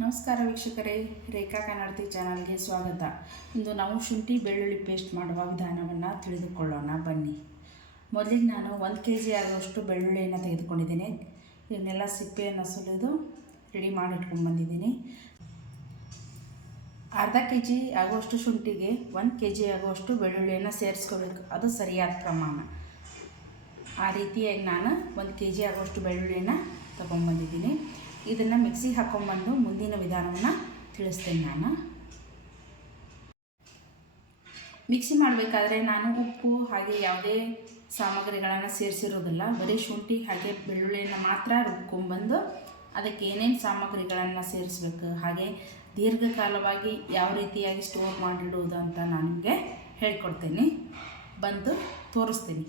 ನಮಸ್ಕಾರ ವೀಕ್ಷಕರೇ, ರೇಖಾ ಕನ್ನಡತಿ ಚಾನಲ್ಗೆ ಸ್ವಾಗತ. ಇಂದು ನಾವು ಶುಂಠಿ ಬೆಳ್ಳುಳ್ಳಿ ಪೇಸ್ಟ್ ಮಾಡುವ ವಿಧಾನವನ್ನು ತಿಳಿದುಕೊಳ್ಳೋಣ. ಬನ್ನಿ. ಮೊದಲಿಗೆ ನಾನು ಒಂದು ಕೆ ಜಿ ಆಗುವಷ್ಟು ಬೆಳ್ಳುಳ್ಳಿಯನ್ನು ತೆಗೆದುಕೊಂಡಿದ್ದೀನಿ. ಇವನ್ನೆಲ್ಲ ಸಿಪ್ಪೆಯನ್ನು ಸುಲಿದು ರೆಡಿ ಮಾಡಿ ಇಟ್ಕೊಂಡ್ಬಂದಿದ್ದೀನಿ ಅರ್ಧ ಕೆ ಜಿ ಆಗುವಷ್ಟು ಶುಂಠಿಗೆ, ಒಂದು ಕೆ ಜಿ ಆಗುವಷ್ಟು ಬೆಳ್ಳುಳ್ಳಿಯನ್ನು ಸೇರಿಸ್ಕೋಬೇಕು. ಅದು ಸರಿಯಾದ ಪ್ರಮಾಣ. ಆ ರೀತಿಯಾಗಿ ನಾನು ಒಂದು ಕೆ ಜಿ ಆಗುವಷ್ಟು ಬೆಳ್ಳುಳ್ಳಿಯನ್ನು ತೊಗೊಂಬಂದಿದ್ದೀನಿ ಇದನ್ನು ಮಿಕ್ಸಿಗೆ ಹಾಕ್ಕೊಂಬಂದು ಮುಂದಿನ ವಿಧಾನವನ್ನು ತಿಳಿಸ್ತೇನೆ ನಾನು. ಮಿಕ್ಸಿ ಮಾಡಬೇಕಾದ್ರೆ ನಾನು ಉಪ್ಪು ಹಾಗೆ ಯಾವುದೇ ಸಾಮಗ್ರಿಗಳನ್ನು ಸೇರಿಸಿರೋದಿಲ್ಲ. ಬರೀ ಶುಂಠಿ ಹಾಗೆ ಬೆಳ್ಳುಳ್ಳಿಯನ್ನು ಮಾತ್ರ ರುಬ್ಕೊಂಡ್ಬಂದು ಅದಕ್ಕೆ ಏನೇನು ಸಾಮಗ್ರಿಗಳನ್ನು ಸೇರಿಸ್ಬೇಕು, ಹಾಗೆ ದೀರ್ಘಕಾಲವಾಗಿ ಯಾವ ರೀತಿಯಾಗಿ ಸ್ಟೋರ್ ಮಾಡಿಡುವುದು ಅಂತ ನನಗೆ ಹೇಳ್ಕೊಡ್ತೀನಿ. ಬಂದು ತೋರಿಸ್ತೀನಿ.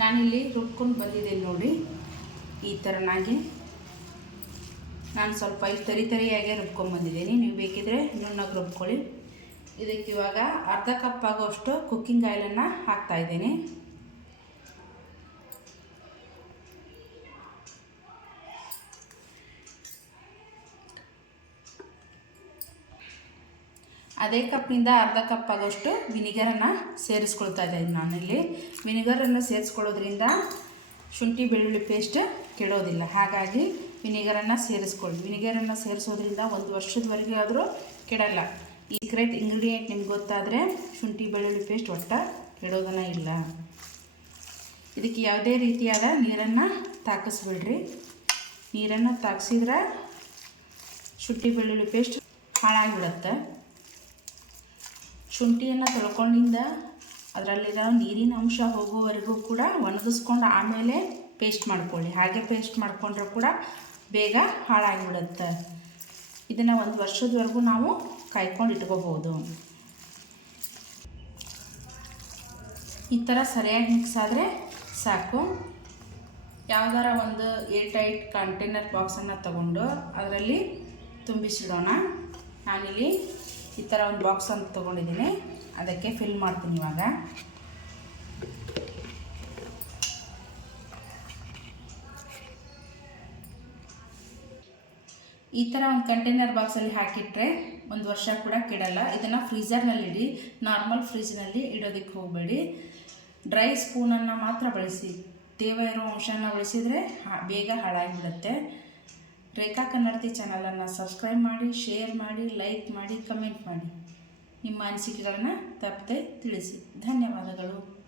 ನಾನಿಲ್ಲಿ ರುಬ್ಕೊಂಡು ಬಂದಿದ್ದೇನೆ ನೋಡಿ, ಈ ಥರನಾಗಿ ನಾನು ಸ್ವಲ್ಪ ಇಲ್ಲಿ ತರಿ ತರಿಯಾಗೆ ರುಬ್ಕೊಂಡ್ಬಂದಿದ್ದೀನಿ ನೀವು ಬೇಕಿದ್ರೆ ನುಣ್ಣಗೆ ರುಬ್ಕೊಳ್ಳಿ. ಇದಕ್ಕೆ ಇವಾಗ ಅರ್ಧ ಕಪ್ ಆಗೋಷ್ಟು ಕುಕ್ಕಿಂಗ್ ಆಯಿಲನ್ನು ಹಾಕ್ತಾಯಿದ್ದೀನಿ ಅದೇ ಕಪ್ನಿಂದ ಅರ್ಧ ಕಪ್ ಆಗೋಷ್ಟು ವಿನಿಗರನ್ನು ಸೇರಿಸ್ಕೊಳ್ತಾ ಇದ್ದೀನಿ ನಾನಿಲ್ಲಿ. ವಿನಿಗರನ್ನು ಸೇರಿಸ್ಕೊಳ್ಳೋದ್ರಿಂದ ಶುಂಠಿ, ಬೆಳ್ಳುಳ್ಳಿ ಪೇಸ್ಟ್ ಕೆಡೋದಿಲ್ಲ. ಹಾಗಾಗಿ ವಿನಿಗರನ್ನು ಸೇರಿಸ್ಕೊಳ್ಳಿ. ವಿನಿಗರನ್ನು ಸೇರಿಸೋದ್ರಿಂದ ಒಂದು ವರ್ಷದವರೆಗೆ ಆದರೂ ಕೆಡಲ್ಲ. ಈ ಸೀಕ್ರೆಟ್ ಇಂಗ್ರೀಡಿಯೆಂಟ್ ನಿಮ್ಗೆ ಗೊತ್ತಾದರೆ ಶುಂಠಿ, ಬೆಳ್ಳುಳ್ಳಿ ಪೇಸ್ಟ್ ಒಟ್ಟ ಕೆಡೋದನ್ನ ಇಲ್ಲ. ಇದಕ್ಕೆ ಯಾವುದೇ ರೀತಿಯಾದ ನೀರನ್ನು ತಾಕಿಸ್ಬಿಡ್ರಿ. ನೀರನ್ನು ತಾಗಿಸಿದ್ರೆ ಶುಂಠಿ, ಬೆಳ್ಳುಳ್ಳಿ ಪೇಸ್ಟ್ ಹಾಳಾಗಿಬಿಡುತ್ತೆ. ಶುಂಠಿಯನ್ನು ತೊಳ್ಕೊಂಡಿಂದ ಅದರಲ್ಲಿರೋ ನೀರಿನ ಅಂಶ ಹೋಗೋವರೆಗೂ ಕೂಡ ಒಣಗಿಸ್ಕೊಂಡು ಆಮೇಲೆ ಪೇಸ್ಟ್ ಮಾಡ್ಕೊಳ್ಳಿ. ಹಾಗೆ ಪೇಸ್ಟ್ ಮಾಡಿಕೊಂಡ್ರೆ ಕೂಡ ಬೇಗ ಹಾಳಾಗಿಬಿಡುತ್ತೆ. ಇದನ್ನು ಒಂದು ವರ್ಷದವರೆಗೂ ನಾವು ಕಾಯ್ಕೊಂಡು ಇಟ್ಕೋಬೋದು. ಈ ಥರ ಸರಿಯಾಗಿ ಮಿಕ್ಸ್ ಆದರೆ ಸಾಕು. ಯಾವ್ದಾರ ಒಂದು ಏರ್ ಟೈಟ್ ಕಂಟೈನರ್ ಬಾಕ್ಸನ್ನು ತಗೊಂಡು ಅದರಲ್ಲಿ ತುಂಬಿಸಿಡೋಣ. ನಾನಿಲ್ಲಿ ಈ ಥರ ಒಂದು ಬಾಕ್ಸನ್ನು ತೊಗೊಂಡಿದ್ದೀನಿ. ಅದಕ್ಕೆ ಫಿಲ್ ಮಾಡ್ತೀನಿ ಇವಾಗ. ಈ ಥರ ಒಂದು ಕಂಟೈನರ್ ಬಾಕ್ಸಲ್ಲಿ ಹಾಕಿಟ್ರೆ ಒಂದು ವರ್ಷ ಕೂಡ ಕೆಡಲ್ಲ. ಇದನ್ನು ಫ್ರೀಝರ್ನಲ್ಲಿ ಇಡಿ. ನಾರ್ಮಲ್ ಫ್ರಿಜ್ನಲ್ಲಿ ಇಡೋದಕ್ಕೆ ಹೋಗಬೇಡಿ. ಡ್ರೈ ಸ್ಪೂನನ್ನು ಮಾತ್ರ ಬಳಸಿ. ತೇವ ಇರೋ ಅಂಶನ ಬಳಸಿದರೆ ಬೇಗ ಹಾಳಾಗಿಬಿಡುತ್ತೆ. ರೇಖಾ ಕನ್ನಡತಿ ಚಾನಲನ್ನು ಸಬ್ಸ್ಕ್ರೈಬ್ ಮಾಡಿ ಶೇರ್ ಮಾಡಿ ಲೈಕ್ ಮಾಡಿ ಕಮೆಂಟ್ ಮಾಡಿ. ನಿಮ್ಮ ಅನಿಸಿಕೆಗಳನ್ನು ತಪ್ಪದೆ ತಿಳಿಸಿ. ಧನ್ಯವಾದಗಳು.